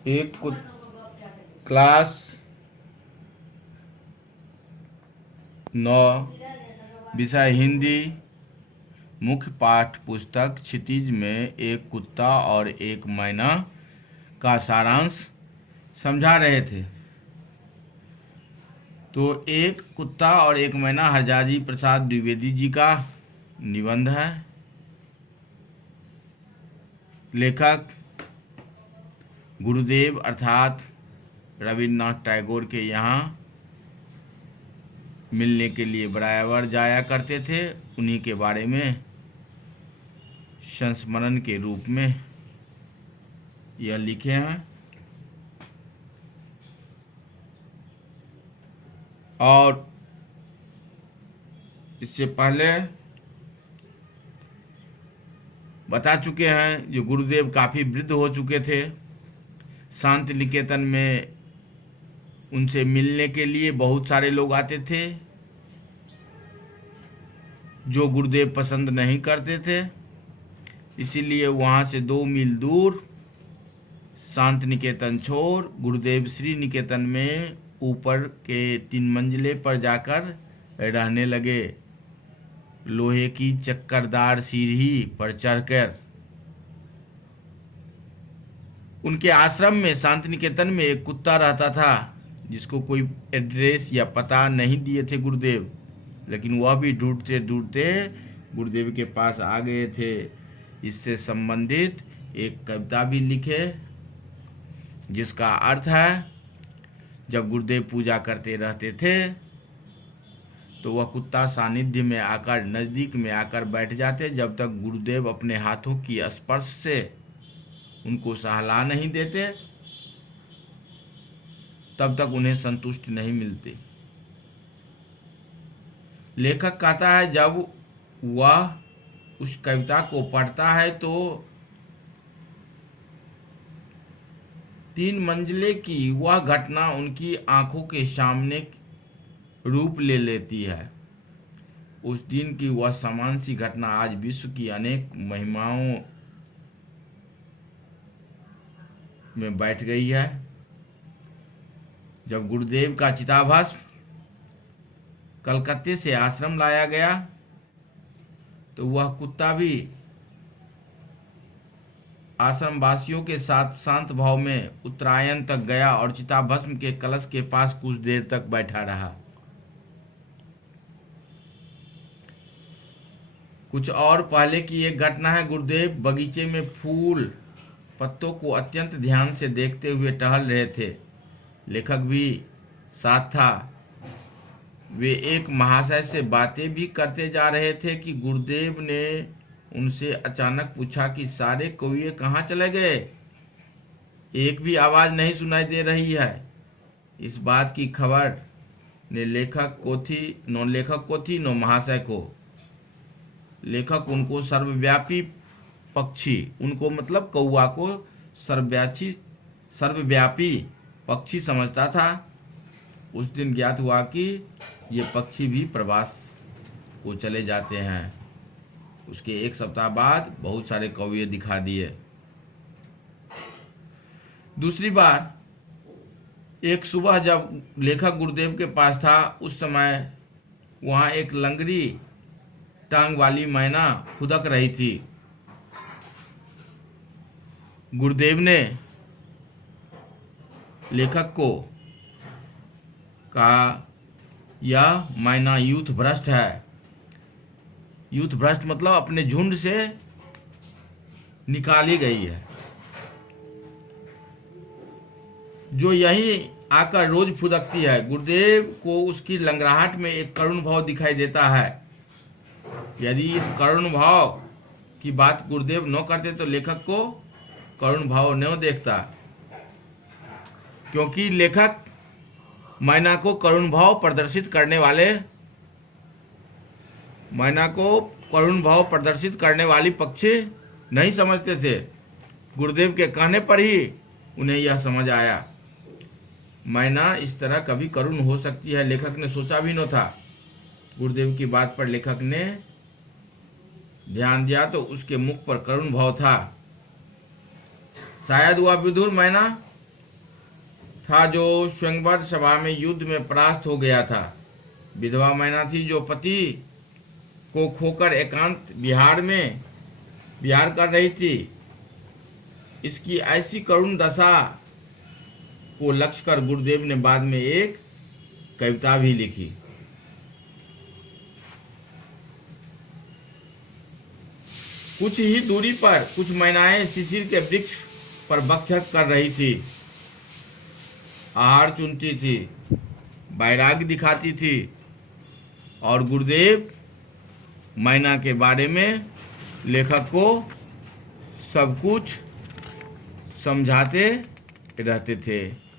एक क्लास 9, विषय हिंदी, मुख्य पाठ पुस्तक क्षितिज में एक कुत्ता और एक मैना का सारांश समझा रहे थे। तो एक कुत्ता और एक मैना हरजाजी प्रसाद द्विवेदी जी का निबंध है। लेखक गुरुदेव अर्थात रविन्द्रनाथ टैगोर के यहाँ मिलने के लिए बराबर जाया करते थे। उन्हीं के बारे में संस्मरण के रूप में यह लिखे हैं। और इससे पहले बता चुके हैं जो गुरुदेव काफ़ी वृद्ध हो चुके थे। शांति निकेतन में उनसे मिलने के लिए बहुत सारे लोग आते थे जो गुरुदेव पसंद नहीं करते थे। इसीलिए वहाँ से 2 मील दूर शांति निकेतन छोड़ गुरुदेव श्री निकेतन में ऊपर के 3 मंजिले पर जाकर रहने लगे, लोहे की चक्करदार सीढ़ी पर चढ़कर। उनके आश्रम में शांति निकेतन में एक कुत्ता रहता था जिसको कोई एड्रेस या पता नहीं दिए थे गुरुदेव, लेकिन वह भी ढूंढते ढूंढते गुरुदेव के पास आ गए थे। इससे संबंधित एक कविता भी लिखे जिसका अर्थ है, जब गुरुदेव पूजा करते रहते थे तो वह कुत्ता सानिध्य में आकर नज़दीक में आकर बैठ जाते। जब तक गुरुदेव अपने हाथों की स्पर्श से उनको सहला नहीं देते तब तक उन्हें संतुष्टि नहीं मिलती। लेखक कहता है, जब वह उस कविता को पढ़ता है तो 3 मंजिले की वह घटना उनकी आंखों के सामने रूप ले लेती है। उस दिन की वह समान सी घटना आज विश्व की अनेक महिमाओं में बैठ गई है। जब गुरुदेव का चिताभस्म कलकत्ते से आश्रम लाया गया तो वह कुत्ता भी आश्रम वासियों के साथ शांत भाव में उत्तरायण तक गया और चिताभस्म के कलश के पास कुछ देर तक बैठा रहा। कुछ और पहले की एक घटना है। गुरुदेव बगीचे में फूल पत्तों को अत्यंत ध्यान से देखते हुए टहल रहे थे। लेखक भी साथ था। वे एक महाशय से बातें भी करते जा रहे थे कि गुरुदेव ने उनसे अचानक पूछा कि सारे कौवे कहाँ चले गए? एक भी आवाज़ नहीं सुनाई दे रही है। इस बात की खबर न लेखक को थी न महाशय को। लेखक उनको सर्वव्यापी पक्षी, उनको मतलब कौवा को सर्वव्यापी पक्षी समझता था। उस दिन ज्ञात हुआ कि ये पक्षी भी प्रवास को चले जाते हैं। उसके 1 सप्ताह बाद बहुत सारे कौवे दिखा दिए। दूसरी बार एक सुबह जब लेखक गुरुदेव के पास था, उस समय वहाँ एक लंगड़ी टांग वाली मैना फुदक रही थी। गुरुदेव ने लेखक को कहा, यह मैना यूथ भ्रष्ट है। यूथ भ्रष्ट मतलब अपने झुंड से निकाली गई है, जो यहीं आकर रोज फुदकती है। गुरुदेव को उसकी लंगड़ाहट में एक करुण भाव दिखाई देता है। यदि इस करुण भाव की बात गुरुदेव न करते तो लेखक को करुण भाव न देखता, क्योंकि लेखक मैना को करुण भाव प्रदर्शित करने वाली पक्षी नहीं समझते थे। गुरुदेव के कहने पर ही उन्हें यह समझ आया, मैना इस तरह कभी करुण हो सकती है। लेखक ने सोचा भी न था। गुरुदेव की बात पर लेखक ने ध्यान दिया तो उसके मुख पर करुण भाव था। शायद वह विधुर मैना था जो स्वयंवर सभा में युद्ध में परास्त हो गया था। विधवा मैना थी जो पति को खोकर एकांत विहार कर रही थी। इसकी ऐसी करुण दशा को लक्ष्य कर गुरुदेव ने बाद में एक कविता भी लिखी। कुछ ही दूरी पर कुछ मैनाएं शिशिर के वृक्ष पर बकझक कर रही थी, आहार चुनती थी, वैराग्य दिखाती थी और गुरुदेव मैना के बारे में लेखक को सब कुछ समझाते रहते थे।